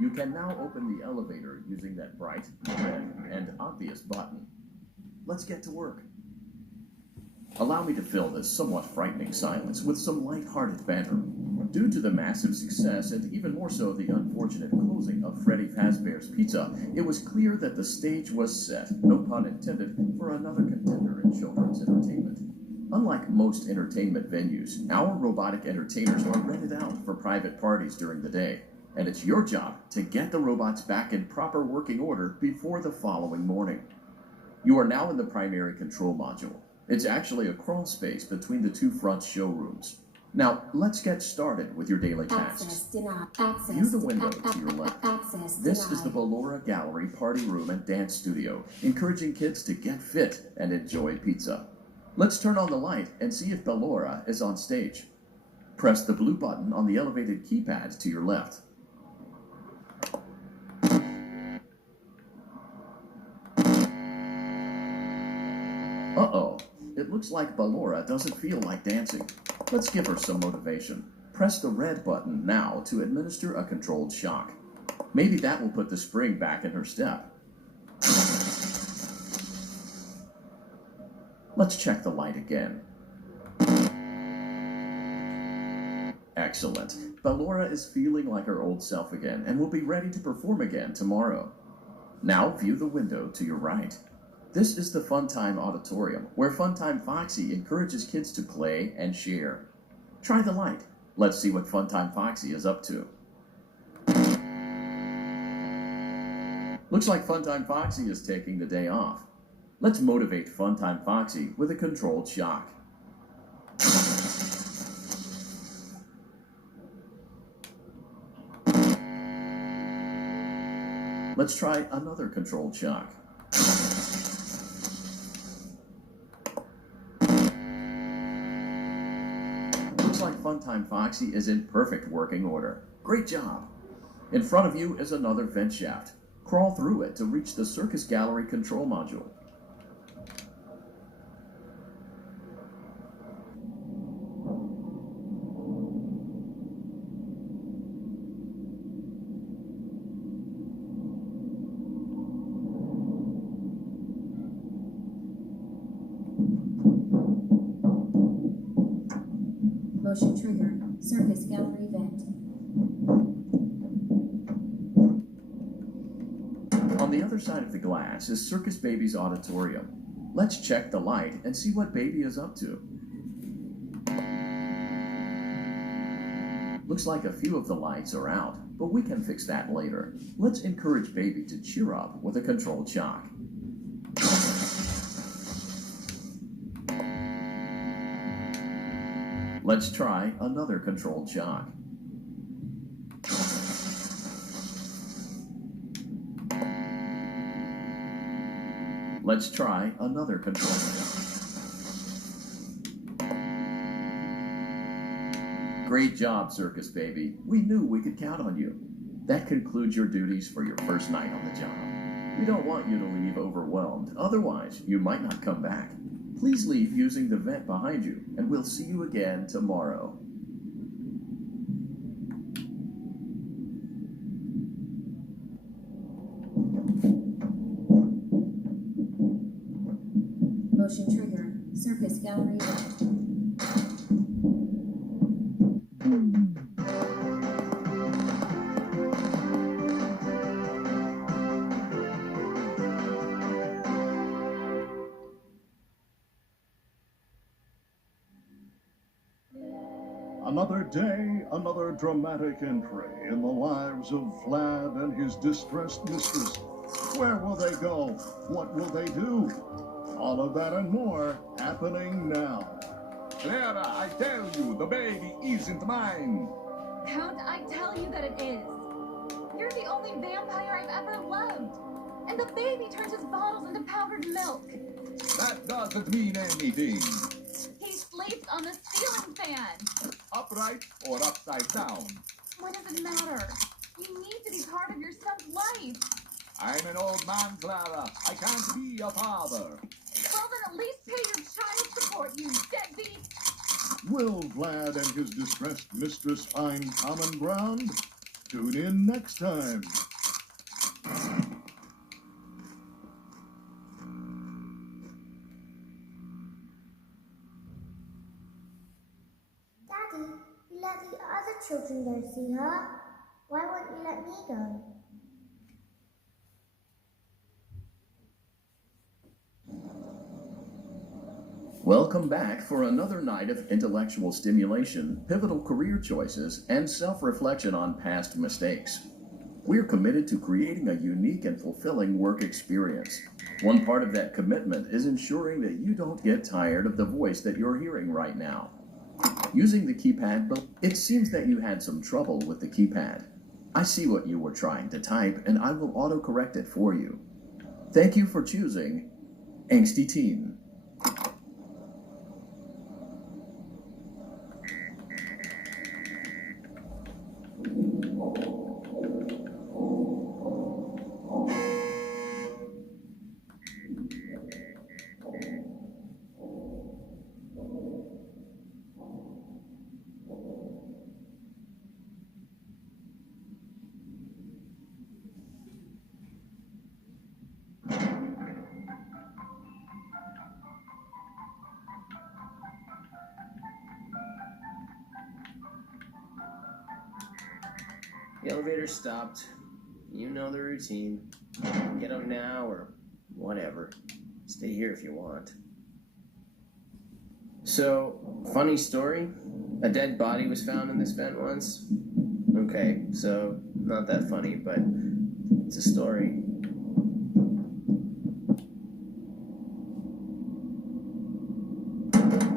You can now open the elevator using that bright, red, and obvious button. Let's get to work. Allow me to fill this somewhat frightening silence with some light-hearted banter. Due to the massive success, and even more so the unfortunate closing of Freddy Fazbear's Pizza, it was clear that the stage was set, no pun intended, for another contender in children's entertainment. Unlike most entertainment venues, our robotic entertainers are rented out for private parties during the day, and it's your job to get the robots back in proper working order before the following morning. You are now in the primary control module. It's actually a crawl space between the two front showrooms. Now, let's get started with your daily tasks. View the window to your left. This is the Ballora Gallery Party Room and Dance Studio, encouraging kids to get fit and enjoy pizza. Let's turn on the light and see if Ballora is on stage. Press the blue button on the elevated keypad to your left. Uh-oh. It looks like Ballora doesn't feel like dancing. Let's give her some motivation. Press the red button now to administer a controlled shock. Maybe that will put the spring back in her step. Let's check the light again. Excellent. Ballora is feeling like her old self again and will be ready to perform again tomorrow. Now view the window to your right. This is the Funtime Auditorium, where Funtime Foxy encourages kids to play and share. Try the light. Let's see what Funtime Foxy is up to. Looks like Funtime Foxy is taking the day off. Let's motivate Funtime Foxy with a controlled shock. Let's try another controlled shock. Looks like Funtime Foxy is in perfect working order. Great job! In front of you is another vent shaft. Crawl through it to reach the Circus Gallery control module. Motion triggered. Circus Gallery vent. On the other side of the glass is Circus Baby's auditorium. Let's check the light and see what Baby is up to. Looks like a few of the lights are out, but we can fix that later. Let's encourage Baby to cheer up with a controlled shock. Let's try another controlled shock. Let's try another controlled shock. Great job, Circus Baby. We knew we could count on you. That concludes your duties for your first night on the job. We don't want you to leave overwhelmed, otherwise you might not come back. Please leave using the vent behind you, and we'll see you again tomorrow. Motion triggered. Circus Gallery vent. Another day, another dramatic entry in the lives of Vlad and his distressed mistress. Where will they go? What will they do? All of that and more happening now. Clara, I tell you, the baby isn't mine. Count, I tell you that it is. You're the only vampire I've ever loved. And the baby turns his bottles into powdered milk. That doesn't mean anything. He sleeps on the ceiling fan. Upright or upside down. What does it matter? You need to be part of your son's life. I'm an old man, Clara. I can't be a father. Well, then at least pay your child support, you deadbeat. Will Vlad and his distressed mistress find common ground? Tune in next time. Daddy, you let the other children go see her. Why won't you let me go? Welcome back for another night of intellectual stimulation, pivotal career choices, and self-reflection on past mistakes. We're committed to creating a unique and fulfilling work experience. One part of that commitment is ensuring that you don't get tired of the voice that you're hearing right now. Using the keypad, but it seems that you had some trouble with the keypad. I see what you were trying to type, and I will autocorrect it for you. Thank you for choosing Angsty Teen. The elevator stopped. You know the routine. Get up now or whatever. Stay here if you want. So, funny story. A dead body was found in this vent once. Okay, so not that funny, but it's a story.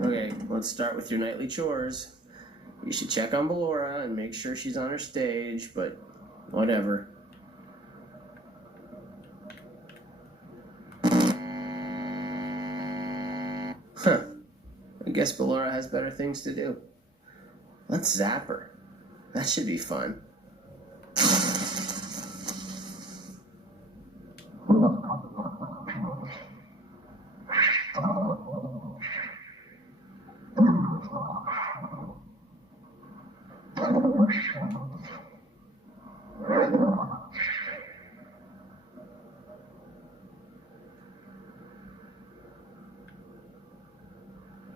Okay, let's start with your nightly chores. You should check on Ballora and make sure she's on her stage, but whatever. Huh. I guess Ballora has better things to do. Let's zap her. That should be fun.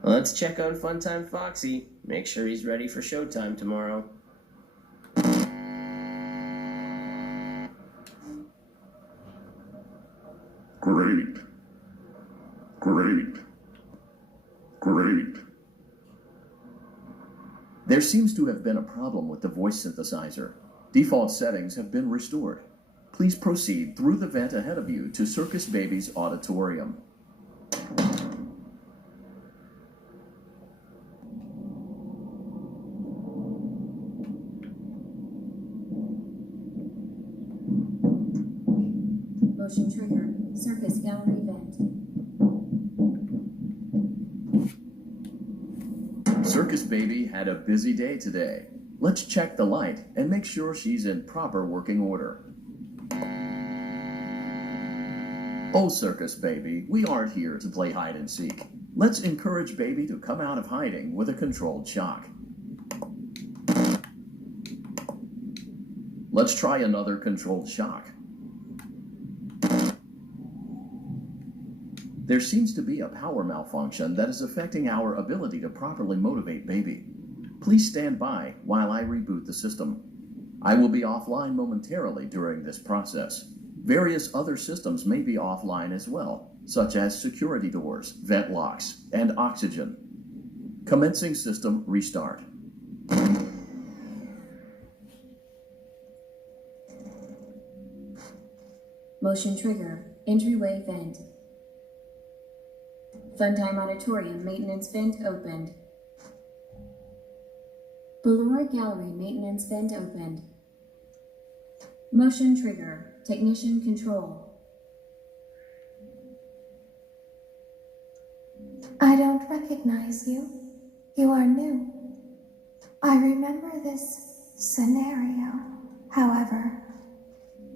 Let's check on Funtime Foxy. Make sure he's ready for showtime tomorrow. Great. Great. Great. There seems to have been a problem with the voice synthesizer. Default settings have been restored. Please proceed through the vent ahead of you to Circus Baby's auditorium. Motion trigger. Circus gallery vent. Circus Baby had a busy day today. Let's check the light and make sure she's in proper working order. Oh, Circus Baby, we aren't here to play hide and seek. Let's encourage Baby to come out of hiding with a controlled shock. Let's try another controlled shock. There seems to be a power malfunction that is affecting our ability to properly motivate Baby. Please stand by while I reboot the system. I will be offline momentarily during this process. Various other systems may be offline as well, such as security doors, vent locks, and oxygen. Commencing system restart. Motion trigger. Entryway vent. Funtime Auditorium maintenance vent opened. Ballora Gallery maintenance vent opened. Motion trigger. Technician control. I don't recognize you. You are new. I remember this scenario. However,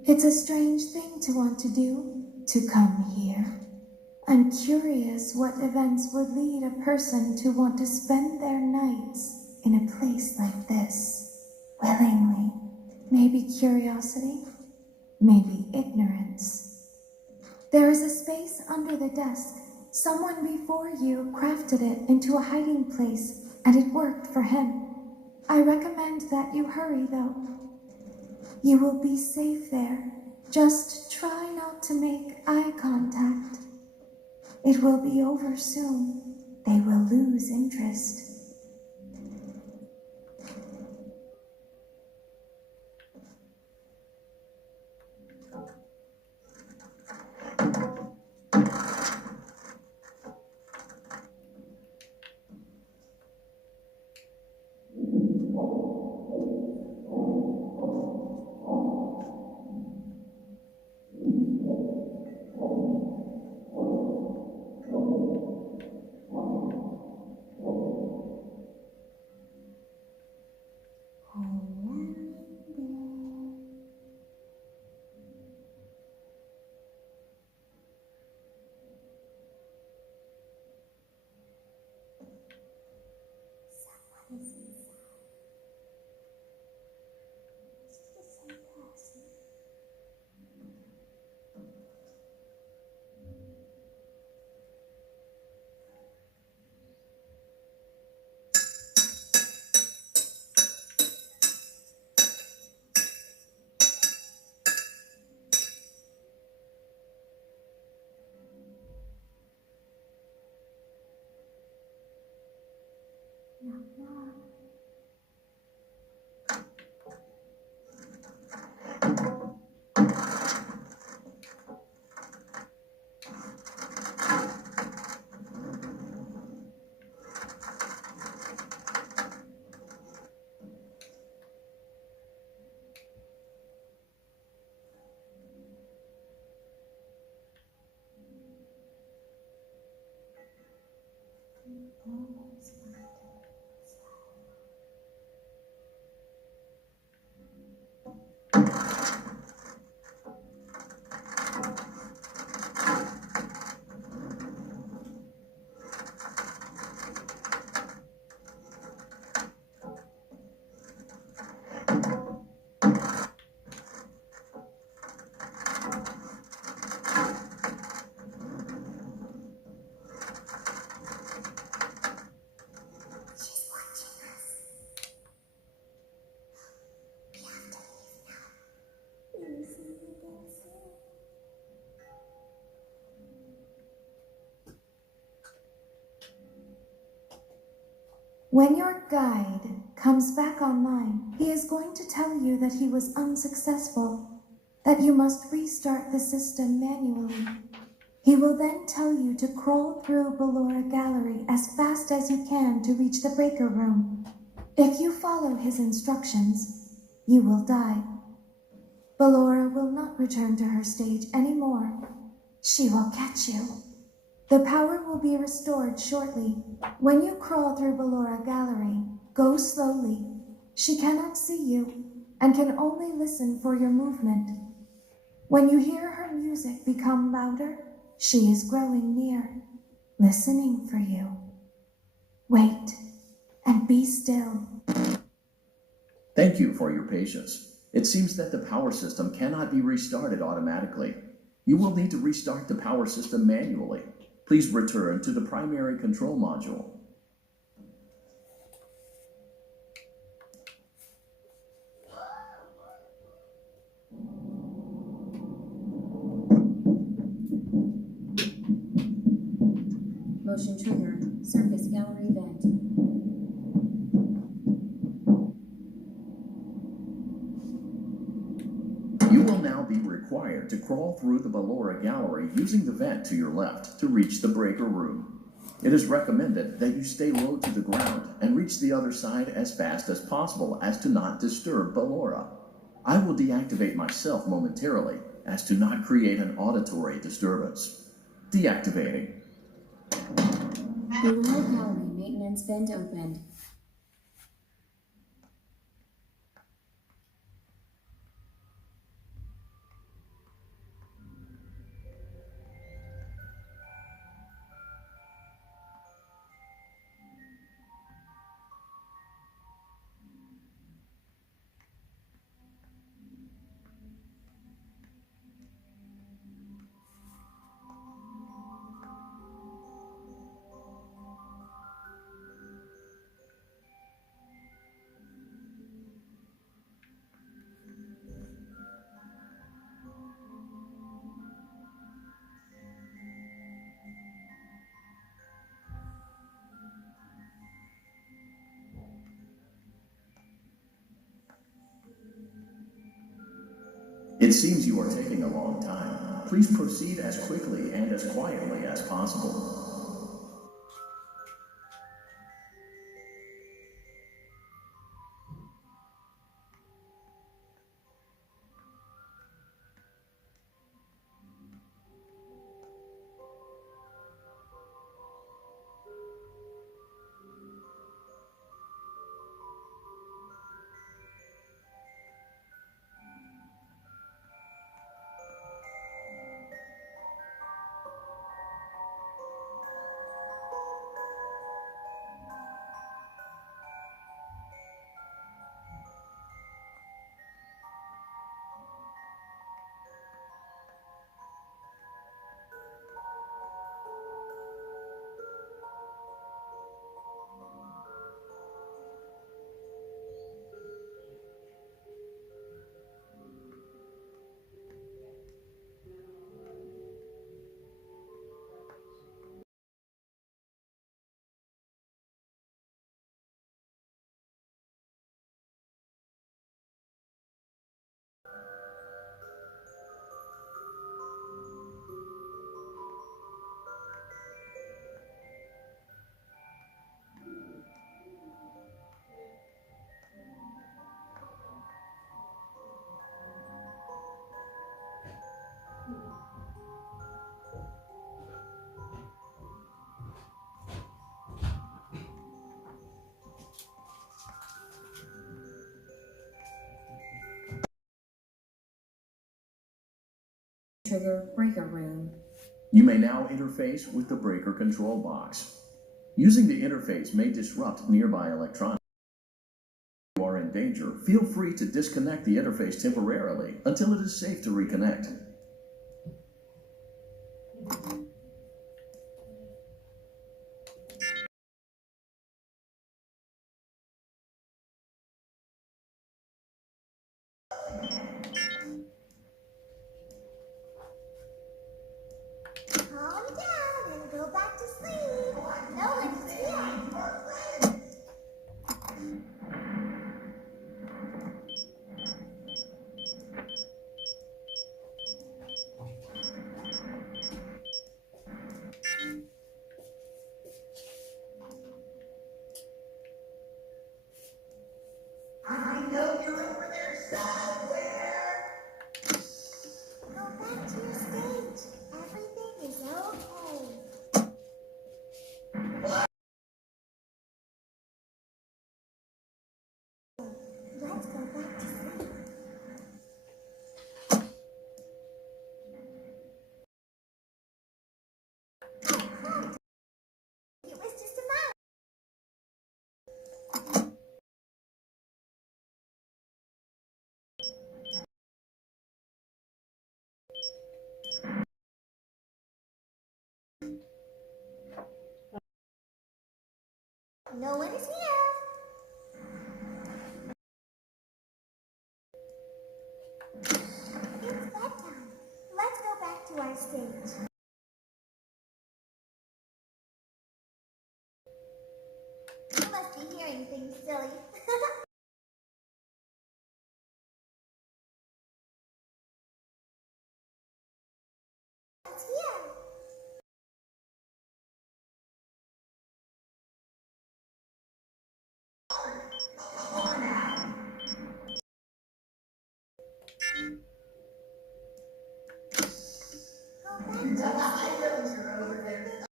it's a strange thing to want to do, to come here. I'm curious what events would lead a person to want to spend their nights in a place like this, willingly. maybe curiosity, maybe ignorance. There is a space under the desk. Someone before you crafted it into a hiding place, and it worked for him. I recommend that you hurry, though. You will be safe there. Just try not to make eye contact. It will be over soon. They will lose interest. When your guide comes back online, he is going to tell you that he was unsuccessful, that you must restart the system manually. He will then tell you to crawl through Ballora Gallery as fast as you can to reach the breaker room. If you follow his instructions, you will die. Ballora will not return to her stage anymore. She will catch you. The power will be restored shortly. When you crawl through Ballora Gallery, go slowly. She cannot see you and can only listen for your movement. When you hear her music become louder, she is growing near, listening for you. Wait and be still. Thank you for your patience. It seems that the power system cannot be restarted automatically. You will need to restart the power system manually. Please return to the primary control module. Motion trigger. Surface gallery vent. You will now be required to crawl through the Ballora Gallery using the vent to your left to reach the breaker room. It is recommended that you stay low to the ground and reach the other side as fast as possible as to not disturb Ballora. I will deactivate myself momentarily as to not create an auditory disturbance. Deactivating. Ballora gallery maintenance vent opened. It seems you are taking a long time. Please proceed as quickly and as quietly as possible. Trigger breaker room. You may now interface with the breaker control box. Using the interface may disrupt nearby electronics. If you are in danger, feel free to disconnect the interface temporarily until it is safe to reconnect. Calm down and go back to sleep. No one's here. I know you're over there somewhere. Go back to your stage. Everything is okay. Let's go back to sleep. It was just a mouse. No one is here. It's bedtime. Let's go back to our stage. You must be hearing things, silly. It's here. Go back to your stage.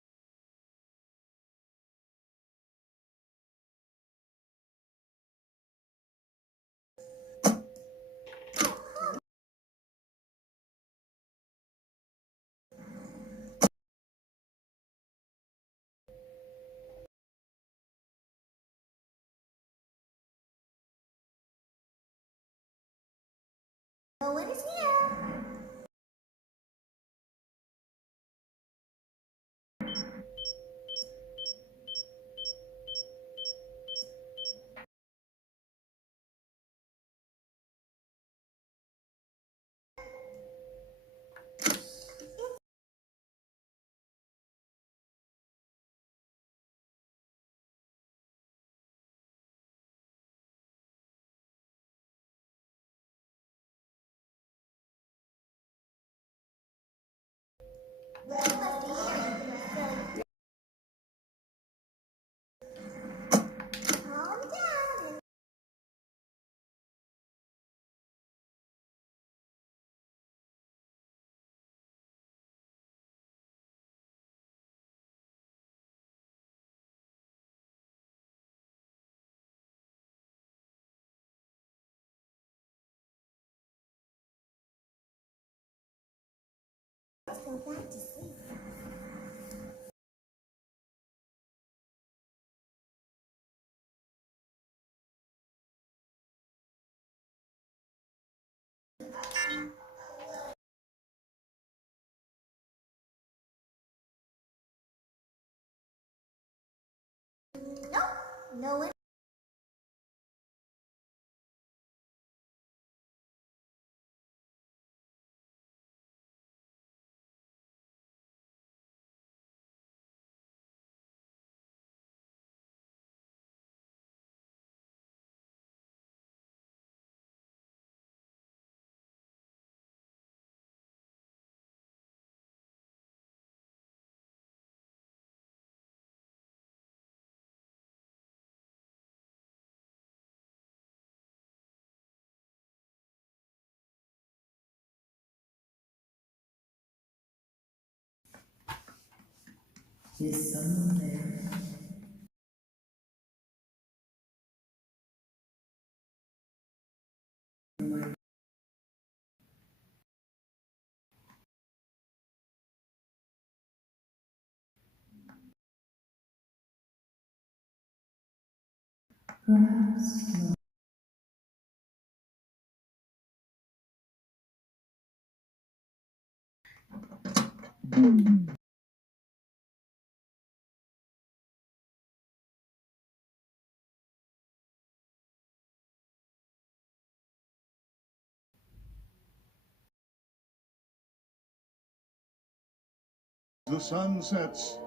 No one is here. Let's go back to sleep. Nope, no one. Is someone there? Perhaps no. The sun sets.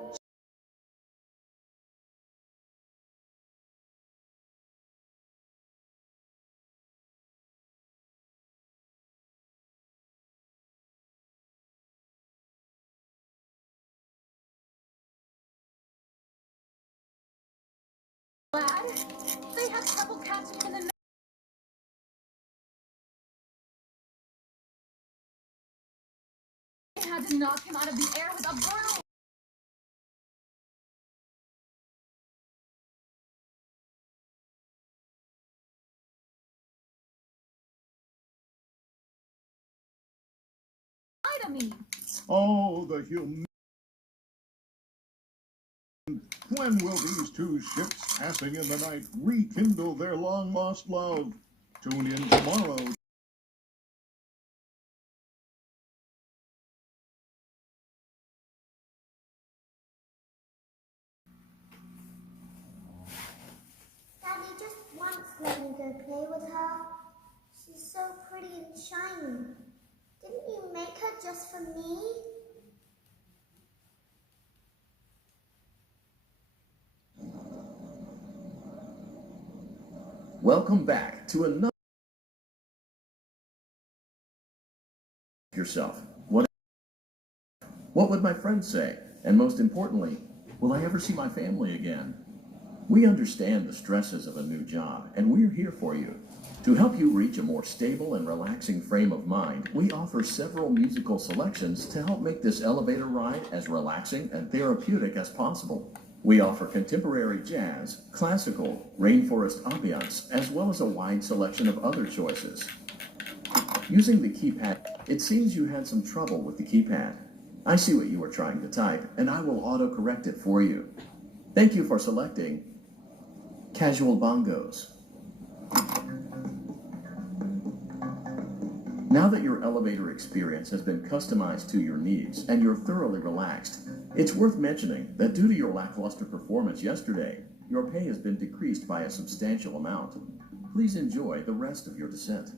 Glad they had trouble catching him in the They had to knock him out of the air with a broom. Lie to me. Oh, the human. When will these two ships passing in the night rekindle their long lost love? Tune in tomorrow. Daddy just once let me go play with her. She's so pretty and shiny. Didn't you make her just for me? Welcome back to another yourself. What would my friends say? And most importantly, will I ever see my family again? We understand the stresses of a new job, and we're here for you. To help you reach a more stable and relaxing frame of mind, we offer several musical selections to help make this elevator ride as relaxing and therapeutic as possible. We offer contemporary jazz, classical, rainforest ambiance, as well as a wide selection of other choices. Using the keypad, it seems you had some trouble with the keypad. I see what you were trying to type, and I will auto-correct it for you. Thank you for selecting Casual Bongos. Now that your elevator experience has been customized to your needs and you're thoroughly relaxed, it's worth mentioning that due to your lackluster performance yesterday, your pay has been decreased by a substantial amount. Please enjoy the rest of your descent.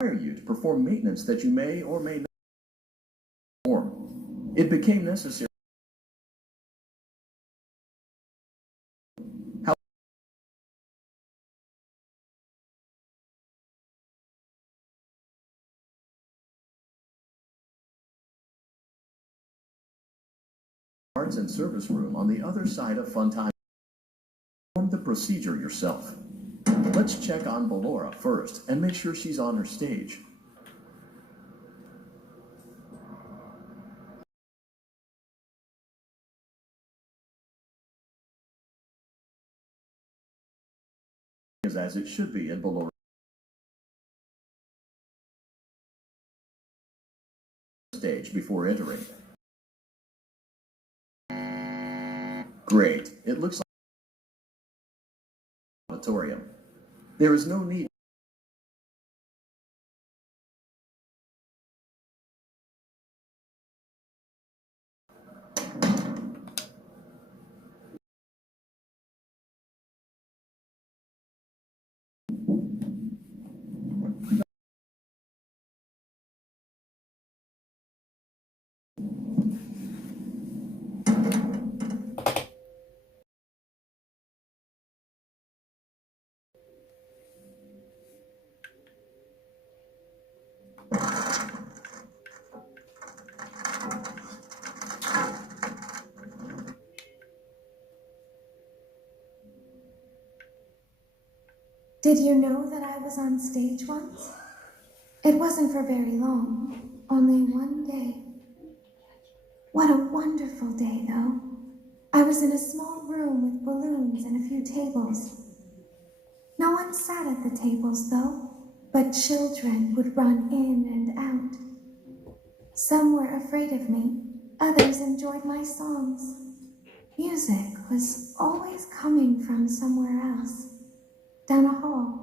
Require you to perform maintenance that you may or may not perform. It became necessary parts and service room on the other side of Funtime. Perform the procedure yourself. Let's check on Ballora first and make sure she's on her stage. Is as it should be in Ballora stage before entering. Great. It looks like auditorium. There is no need. Did you know that I was on stage once? It wasn't for very long, only one day. What a wonderful day, though. I was in a small room with balloons and a few tables. No one sat at the tables, though, but children would run in and out. Some were afraid of me, others enjoyed my songs. Music was always coming from somewhere else, down a hall.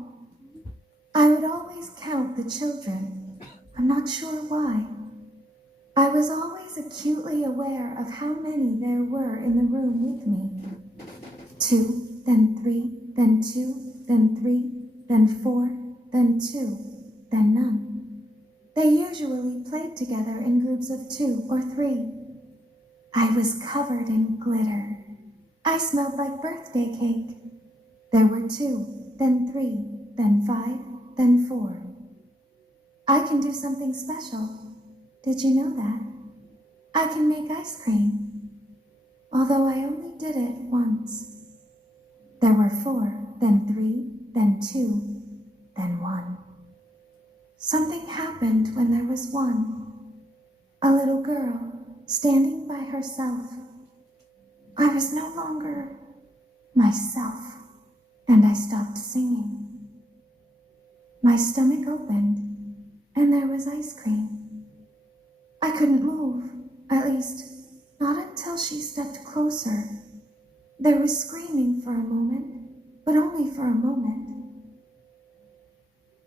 I would always count the children. I'm not sure why. I was always acutely aware of how many there were in the room with me. 2, then 3, then 2, then 3, then 4, then 2, then none. They usually played together in groups of 2 or 3. I was covered in glitter. I smelled like birthday cake. There were 2, then 3, then 5, then 4. I can do something special. Did you know that? I can make ice cream. Although I only did it once. There were 4, then 3, then 2, then 1. Something happened when there was 1. A little girl standing by herself. I was no longer myself, and I stopped singing. My stomach opened, and there was ice cream. I couldn't move, at least not until she stepped closer. There was screaming for a moment, but only for a moment.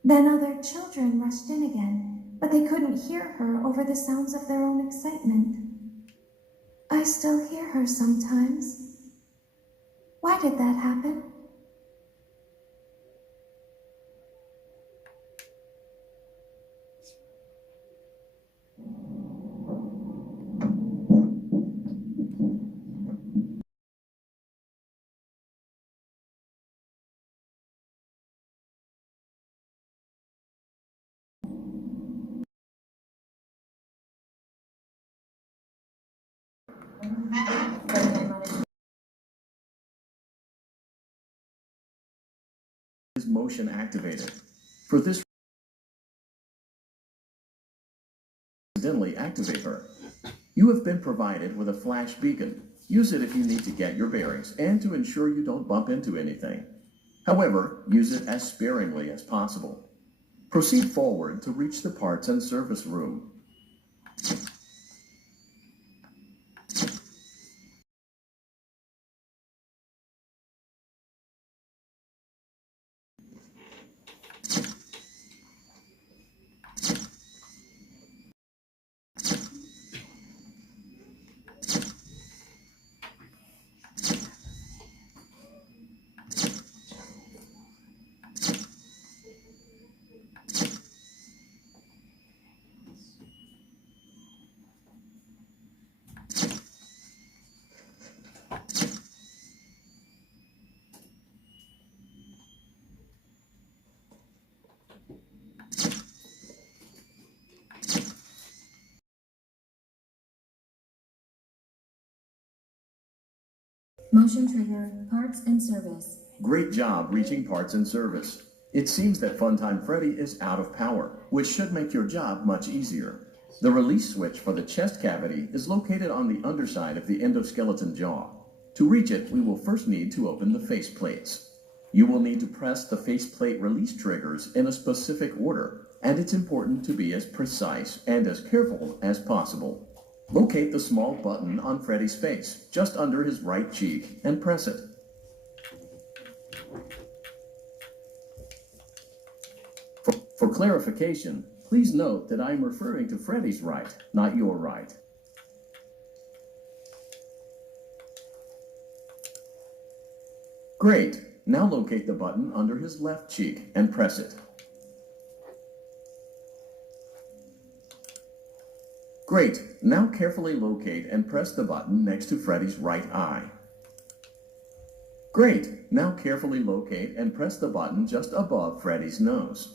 Then other children rushed in again, but they couldn't hear her over the sounds of their own excitement. I still hear her sometimes. Why did that happen? Is motion activated. For this, accidentally activate her. You have been provided with a flash beacon. Use it if you need to get your bearings and to ensure you don't bump into anything. However, use it as sparingly as possible. Proceed forward to reach the parts and service room. Motion trigger, parts and service. Great job reaching parts and service. It seems that Funtime Freddy is out of power, which should make your job much easier. The release switch for the chest cavity is located on the underside of the endoskeleton jaw. To reach it, we will first need to open the face plates. You will need to press the faceplate release triggers in a specific order, and it's important to be as precise and as careful as possible. Locate the small button on Freddy's face, just under his right cheek, and press it. For clarification, please note that I am referring to Freddy's right, not your right. Great. Now locate the button under his left cheek and press it. Great. Now carefully locate and press the button next to Freddy's right eye. Great. Now carefully locate and press the button just above Freddy's nose.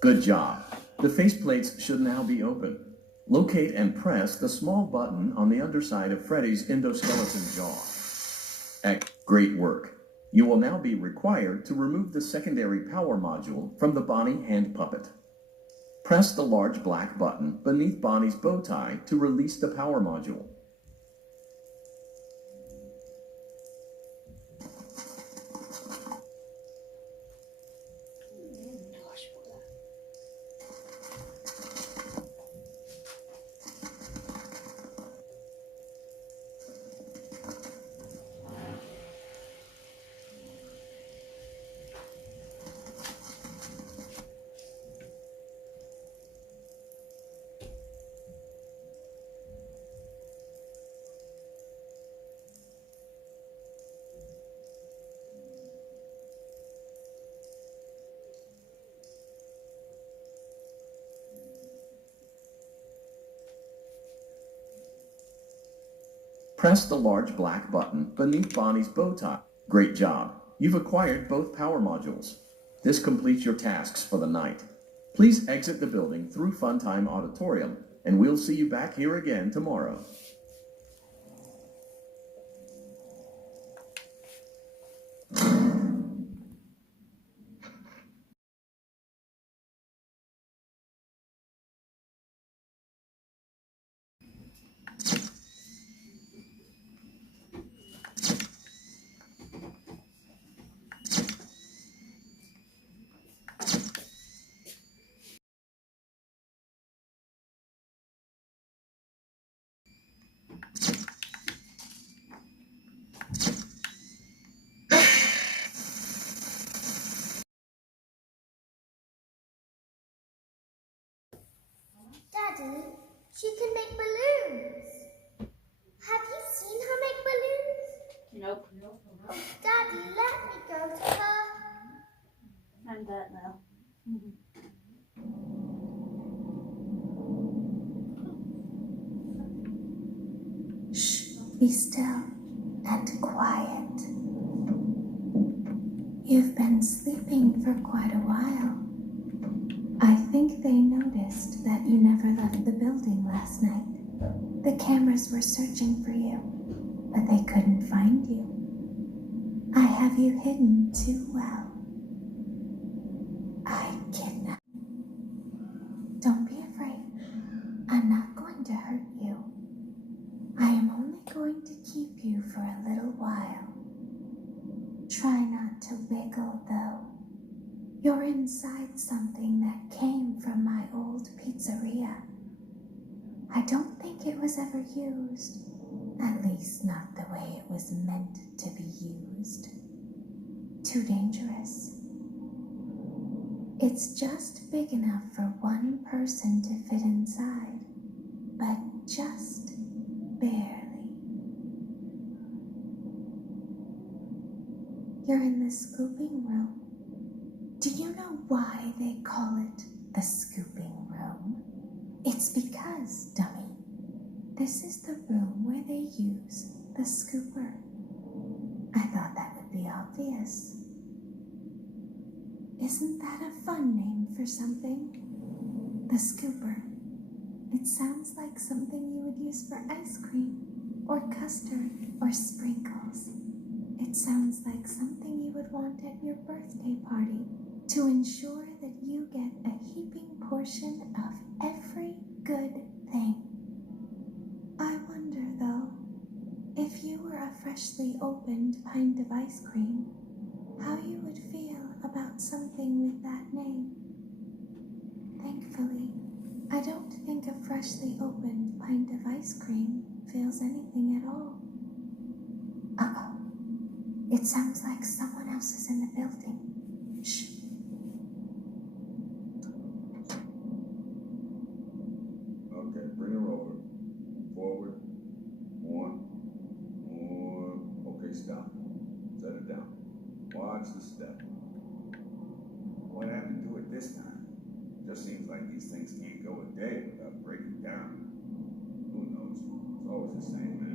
Good job. The faceplates should now be open. Locate and press the small button on the underside of Freddy's endoskeleton jaw. Great work. You will now be required to remove the secondary power module from the Bonnie hand puppet. Press the large black button beneath Bonnie's bow tie to release the power module. Press the large black button beneath Bonnie's bow tie. Great job. You've acquired both power modules. This completes your tasks for the night. Please exit the building through Funtime Auditorium, and we'll see you back here again tomorrow. Daddy, she can make balloons. Have you seen her make balloons? Nope. Oh, Daddy, let me go to her. I'm that now. Shh, be still and quiet. You've been sleeping for quite a while. I think they noticed that you never left the building last night. The cameras were searching for you, but they couldn't find you. I have you hidden too well. I kidnapped. Don't be afraid. I'm not going to hurt you. I am only going to keep you for a little while. Try not to wiggle, though. You're inside something that came from my old pizzeria. I don't think it was ever used. At least not the way it was meant to be used. Too dangerous. It's just big enough for one person to fit inside, but just barely. You're in the scooping room. Do you know why they call it the scooping room? It's because, dummy, this is the room where they use the scooper. I thought that would be obvious. Isn't that a fun name for something? The scooper. It sounds like something you would use for ice cream, or custard, or sprinkles. It sounds like something you would want at your birthday party to ensure that you get a heaping portion of every good thing. I wonder, though, if you were a freshly opened pint of ice cream, how you would feel about something with that name. Thankfully, I don't think a freshly opened pint of ice cream feels anything at all. Uh-oh. It sounds like someone else is in the building. Shh. Okay, bring her over. Forward. One. Okay, stop. Set it down. Watch the step. What happened to it this time? Just seems like these things can't go a day without breaking down. Who knows? It's always the same, man.